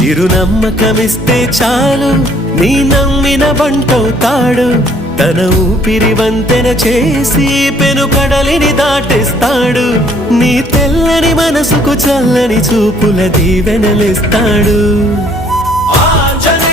చిరునమ్మకమిస్తే చాలు నీ నమ్మిన బంటవుతాడు తన ఊపిరి వంతెన చేసి పెను కడలిని దాటేస్తాడు నీ తెల్లని మనసుకు చల్లని చూపుల దీవెనలిస్తాడు ఆంజనేయ